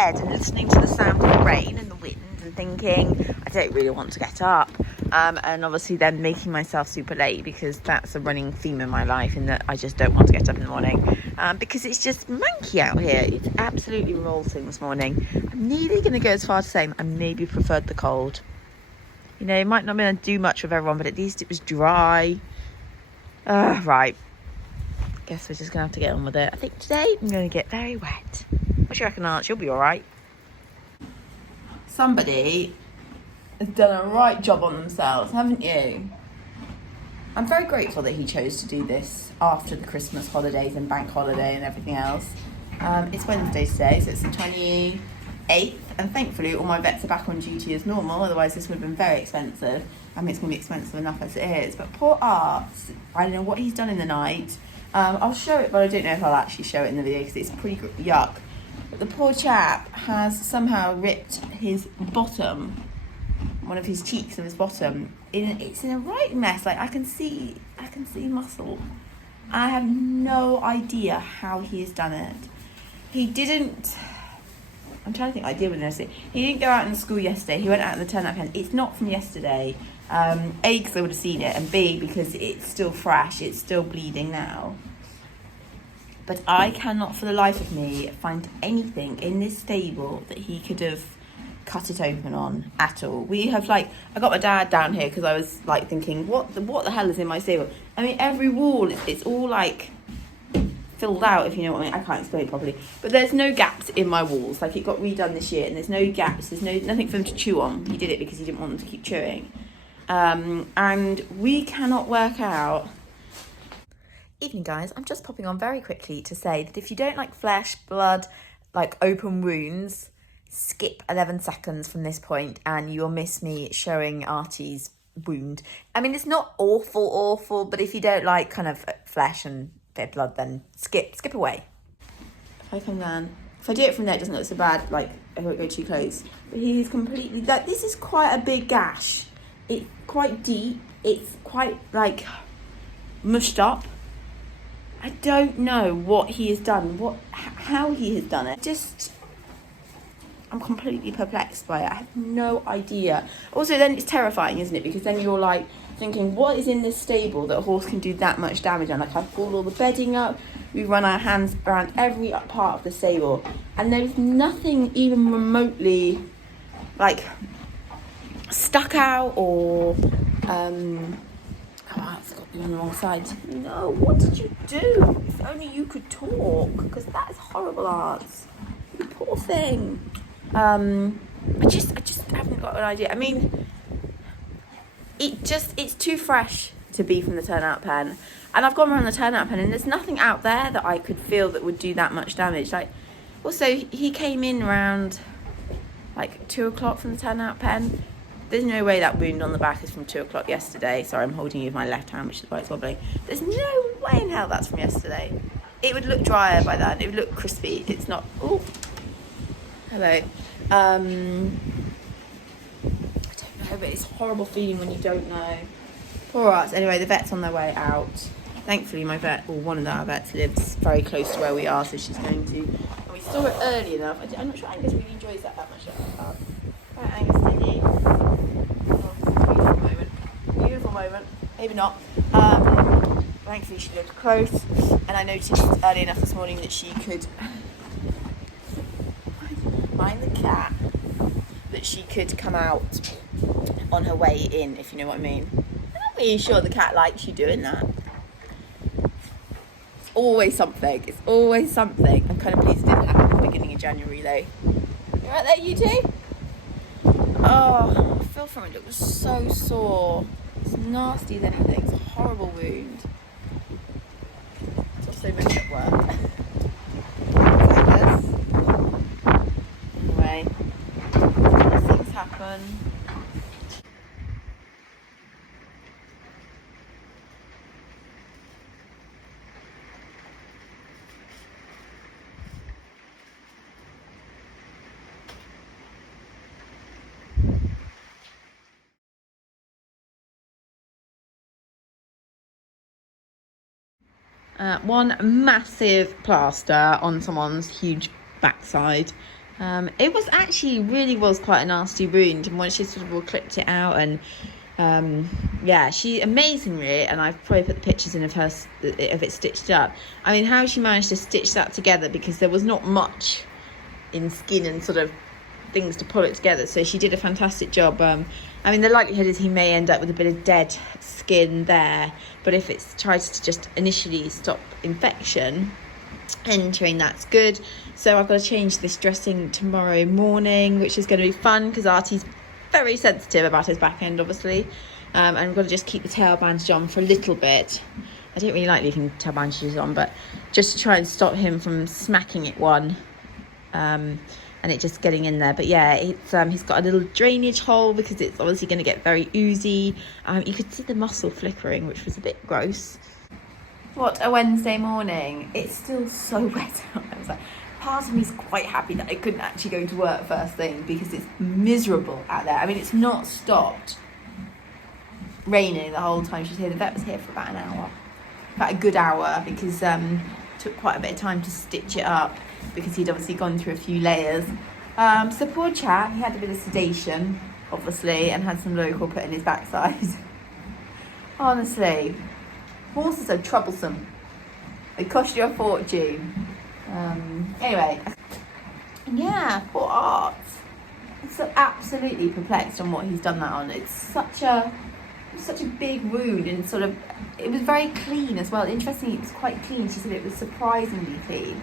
bed and listening to the sound of the rain and the wind and thinking, I don't really want to get up. And obviously then making myself super late, because that's a running theme in my life, in that I just don't want to get up in the morning because it's just manky out here. It's absolutely revolting this morning. I'm nearly going to go as far as saying I maybe preferred the cold. You know, it might not be able to do much with everyone, but at least it was dry. Right. Guess we're just going to have to get on with it. I think today I'm going to get very wet. What do you reckon, Arch? You'll be all right. Somebody has done a right job on themselves, haven't you? I'm very grateful that he chose to do this after the Christmas holidays and bank holiday and everything else. It's Wednesday today, so it's the 28th, and thankfully all my vets are back on duty as normal, otherwise this would have been very expensive. I mean, it's going to be expensive enough as it is, but poor Arts, I don't know what he's done in the night. I'll show it, but I don't know if I'll actually show it in the video because it's pretty yuck. But the poor chap has somehow ripped his bottom, one of his cheeks of his bottom. It's in a right mess. Like I can see muscle. I have no idea how he has done it. He didn't. I'm trying to think what I did with this. He didn't go out in school yesterday. He went out in the turn-up pen. It's not from yesterday. A, because I would have seen it, and B, because it's still fresh. It's still bleeding now. But I cannot for the life of me find anything in this stable that he could have cut it open on at all. We have I got my dad down here because I was thinking, what the hell is in my stable? I mean, every wall, it's all filled out, if you know what I mean. I can't explain it properly, but there's no gaps in my walls. It got redone this year, and there's no gaps. There's nothing for them to chew on. He did it because he didn't want them to keep chewing. And we cannot work out. Evening, guys. I'm just popping on very quickly to say that if you don't like flesh, blood, open wounds, skip 11 seconds from this point and you'll miss me showing Arty's wound. I mean, it's not awful, but if you don't like kind of flesh and bit of blood, then skip away. If I come down, if I do it from there, it doesn't look so bad, I won't go too close. But he's completely, this is quite a big gash. It's quite deep. It's quite, mushed up. I don't know what he has done, how he has done it. I'm completely perplexed by it. I have no idea. Also, then it's terrifying, isn't it? Because then you're thinking, what is in this stable that a horse can do that much damage on? I've pulled all the bedding up. We run our hands around every part of the stable, and there's nothing even remotely stuck out or it's got to be on the wrong side. No, what did you do? If only you could talk, because that is horrible, Arts. You poor thing. I just haven't got an idea. I mean, it's too fresh to be from the turnout pen, and I've gone around the turnout pen, and there's nothing out there that I could feel that would do that much damage. Also, he came in around 2 o'clock from the turnout pen. There's no way that wound on the back is from 2 o'clock yesterday. Sorry, I'm holding you with my left hand, which is why it's wobbling. There's no way in hell that's from yesterday. It would look drier by then. It would look crispy. It's not. Oh, hello. I don't know, but it's a horrible feeling when you don't know. Poor Arts. Anyway, the vet's on their way out. Thankfully, my vet, or one of our vets, lives very close to where we are, so she's going to. And we saw it early enough. I'm not sure Angus really enjoys that much. Right, Angus, did you? Beautiful moment. Maybe not. Thankfully, she lived close, and I noticed early enough this morning that she could find the cat, that she could come out on her way in, if you know what I mean. I'm not really sure the cat likes you doing that. It's always something. I'm kind of pleased it didn't happen at the beginning of January, though. You right there, you two? Oh, I feel from it. It was so sore. It's nasty as anything. It's a horrible wound. It's also messed up work. Anyway, things happen. One massive plaster on someone's huge backside. It was actually really was quite a nasty wound, and once she sort of all clipped it out, and yeah, she amazingly, and I've probably put the pictures in of her of it stitched up. I mean, how she managed to stitch that together, because there was not much in skin and sort of things to pull it together, so she did a fantastic job. I mean, the likelihood is he may end up with a bit of dead skin there, but if it tries to just initially stop infection entering, that's good. So I've got to change this dressing tomorrow morning, which is going to be fun because Arty's very sensitive about his back end, obviously, and I've got to just keep the tail bandage on for a little bit. I don't really like leaving tail bandages on, but just to try and stop him from smacking it one, and it just getting in there. But yeah, it's he's got a little drainage hole because it's obviously going to get very oozy. You could see the muscle flickering, which was a bit gross. What a Wednesday morning. It's still so wet out. I was like, part of me is quite happy that I couldn't actually go to work first thing because it's miserable out there. I mean, it's not stopped raining the whole time she's here. The vet was here for about an hour, about a good hour, because took quite a bit of time to stitch it up because he'd obviously gone through a few layers. So poor chap, he had a bit of sedation, obviously, and had some local put in his backside. Honestly, horses are troublesome. They cost you a fortune. Anyway, yeah, poor Art. I'm so absolutely perplexed on what he's done that on. It's such a big wound, and sort of, it was very clean as well. Interestingly, it was quite clean. She said it was surprisingly clean.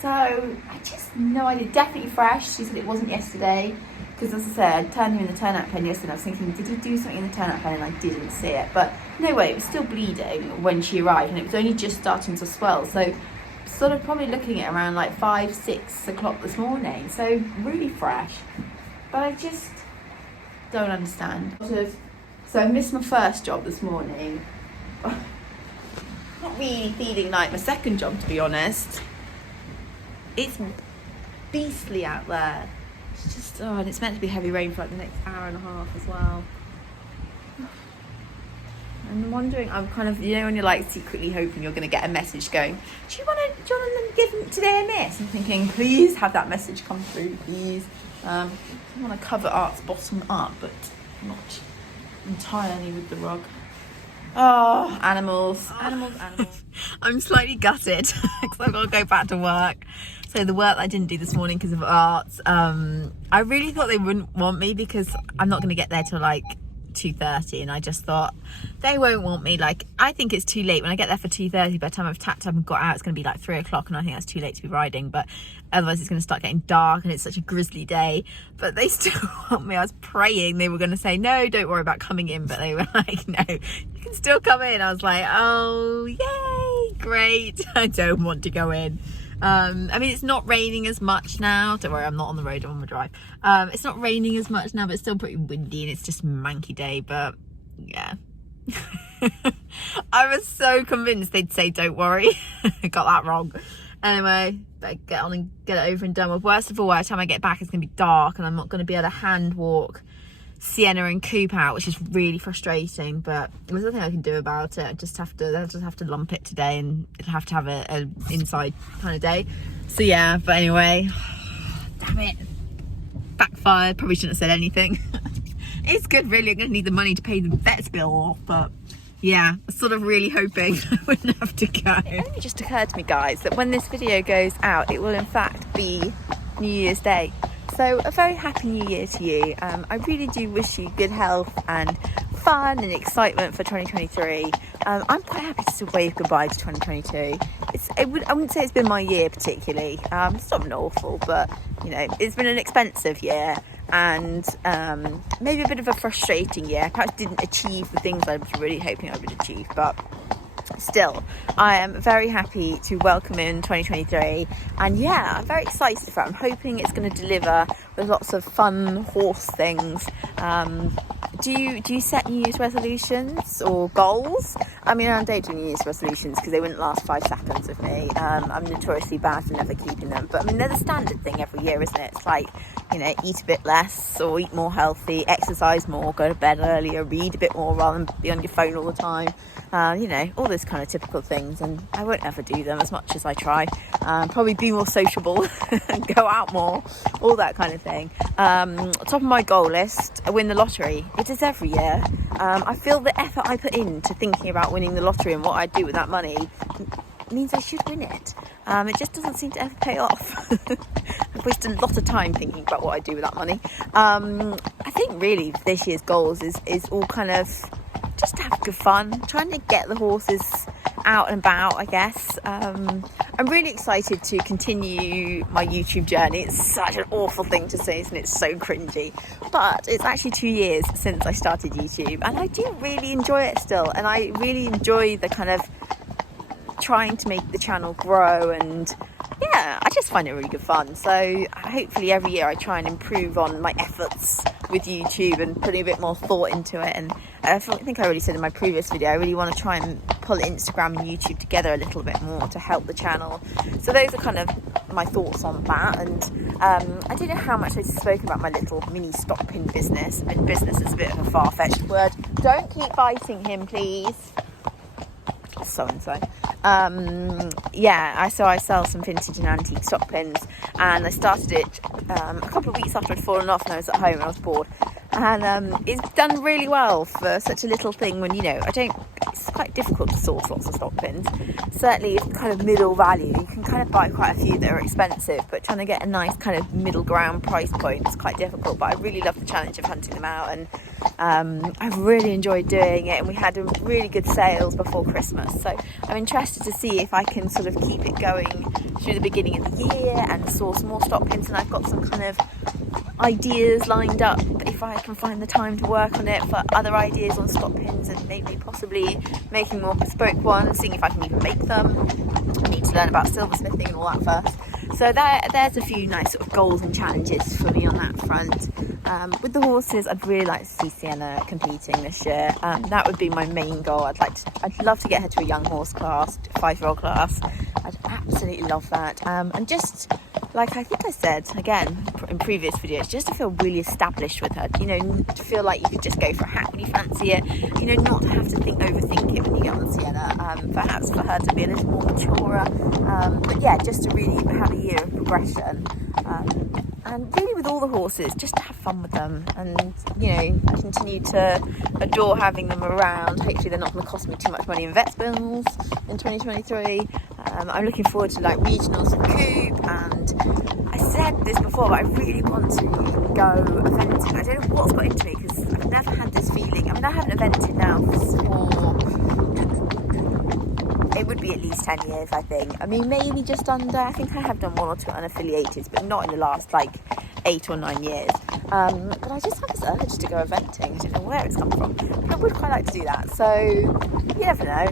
So I just no idea. Definitely fresh. She said it wasn't yesterday, because as I said, I turned him in the turnout pen yesterday. I was thinking, did he do something in the turnout pen? And I didn't see it. But no way, it was still bleeding when she arrived, and it was only just starting to swell. So sort of probably looking at around like 5-6 o'clock this morning. So really fresh. But I just don't understand. So I missed my first job this morning. Not really feeling like my second job, to be honest. It's beastly out there. It's just, and it's meant to be heavy rain for like the next hour and a half as well. I'm wondering, I'm kind of, you know, when you're like secretly hoping you're going to get a message going, do you want to give today a miss? I'm thinking, please have that message come through, please. I want to cover Art's bottom up, but not entirely with the rug. Oh, animals. I'm slightly gutted because I've got to go back to work. So the work that I didn't do this morning because of Art, I really thought they wouldn't want me because I'm not going to get there till like 2:30, and I just thought they won't want me. Like, I think it's too late when I get there for 2:30. By the time I've tapped up and got out, it's going to be like 3 o'clock, and I think that's too late to be riding. But otherwise it's going to start getting dark, and it's such a grisly day. But they still want me. I was praying they were going to say no, don't worry about coming in, but they were like, no, you can still come in. I was like, oh yay, great. I don't want to go in. I mean, it's not raining as much now. Don't worry, I'm not on the road, I'm on the drive. It's not raining as much now, but it's still pretty windy, and it's just a manky day. But yeah. I was so convinced they'd say don't worry. I got that wrong. Anyway, better get on and get it over and done with. Worst of all, by the time I get back, it's going to be dark, and I'm not going to be able to hand walk Sienna and Coop out, which is really frustrating, but there's nothing I can do about it. I'll just have to lump it today, and it'll have to have a inside kind of day. So yeah, but anyway, damn it, backfired. Probably shouldn't have said anything. It's good, really. I'm going to need the money to pay the vet's bill off, but yeah, I was sort of really hoping I wouldn't have to go. It only just occurred to me, guys, that when this video goes out, it will in fact be New Year's Day. So a very happy new year to you. I really do wish you good health and fun and excitement for 2023. I'm quite happy to still wave goodbye to 2022. I wouldn't say it's been my year particularly. It's not been awful, but you know, it's been an expensive year, and maybe a bit of a frustrating year. I perhaps didn't achieve the things I was really hoping I would achieve, but still, I am very happy to welcome in 2023, and yeah, I'm very excited for it. I'm hoping it's going to deliver with lots of fun horse things. Do you set New Year's resolutions or goals? I mean, I don't do New Year's resolutions because they wouldn't last 5 seconds with me. I'm notoriously bad for never keeping them, but I mean, they're the standard thing every year, isn't it? It's like, you know, eat a bit less or eat more healthy, exercise more, go to bed earlier, read a bit more rather than be on your phone all the time. You know, all those kind of typical things, and I won't ever do them as much as I try. Probably be more sociable and go out more, all that kind of thing. Top of my goal list, win the lottery. It is every year. I feel the effort I put into thinking about winning the lottery and what I'd do with that money means I should win it. It just doesn't seem to ever pay off. I've wasted a lot of time thinking about what I do with that money. I think really this year's goals is all kind of just to have good fun, trying to get the horses out and about, I guess. I'm really excited to continue my YouTube journey. It's such an awful thing to say, isn't it? It's so cringy. But it's actually 2 years since I started YouTube, and I do really enjoy it still. And I really enjoy the kind of trying to make the channel grow, and yeah, I just find it really good fun. So hopefully every year I try and improve on my efforts with YouTube and putting a bit more thought into it. And I think I already said in my previous video, I really want to try and pull Instagram and YouTube together a little bit more to help the channel. So those are kind of my thoughts on that. And I don't know how much I spoke about my little mini stock pin business. I mean, business is a bit of a far-fetched word. Don't keep biting him, please. So-and-so. Yeah, so I sell some vintage and antique stock pins, and I started it a couple of weeks after I'd fallen off and I was at home and I was bored. And it's done really well for such a little thing when, you know, it's quite difficult to source lots of stock pins. Certainly it's kind of middle value. You can kind of buy quite a few that are expensive, but trying to get a nice kind of middle ground price point is quite difficult. But I really love the challenge of hunting them out, and I've really enjoyed doing it, and we had really good sales before Christmas. So I'm interested to see if I can sort of keep it going through the beginning of the year and source more stock pins. And I've got some kind of ideas lined up if I can find the time to work on it, for other ideas on stock pins, and maybe possibly making more bespoke ones, seeing if I can even make them. I need to learn about silversmithing and all that first. So there's a few nice sort of goals and challenges for me on that front. With the horses, I'd really like to see Sienna competing this year. That would be my main goal. I'd love to get her to a young horse class, 5-year-old class. I'd absolutely love that. And just like I think I said again in previous videos, just to feel really established with her, you know, to feel like you could just go for a hack when you fancy it, you know, not to have to overthink it when you get on Sienna. Perhaps for her to be a little more maturer, but yeah, just to really have a year of progression. And really with all the horses, just to have fun with them, and you know, continue to adore having them around. Hopefully they're not going to cost me too much money in vet bills in 2023. I'm looking forward to like regionals and Coop, and I said this before, but I really want to go eventing. I don't know what's got into me, because I've never had this feeling. I mean, I haven't evented now for, it would be at least 10 years, I think. I mean, maybe just under. I think I have done 1 or 2 unaffiliated, but not in the last like 8 or 9 years. But I just have this urge to go eventing. I don't know where it's come from, but I would quite like to do that. So you never know.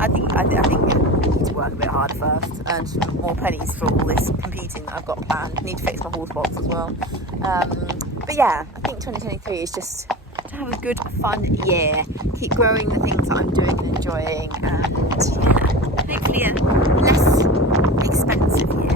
I think we need to work a bit harder first, earn some more pennies for all this competing that I've got planned. Need to fix my horse box as well. But yeah, I think 2023 is just to have a good, fun year. Keep growing the things that I'm doing and enjoying, and yeah, hopefully a less expensive year.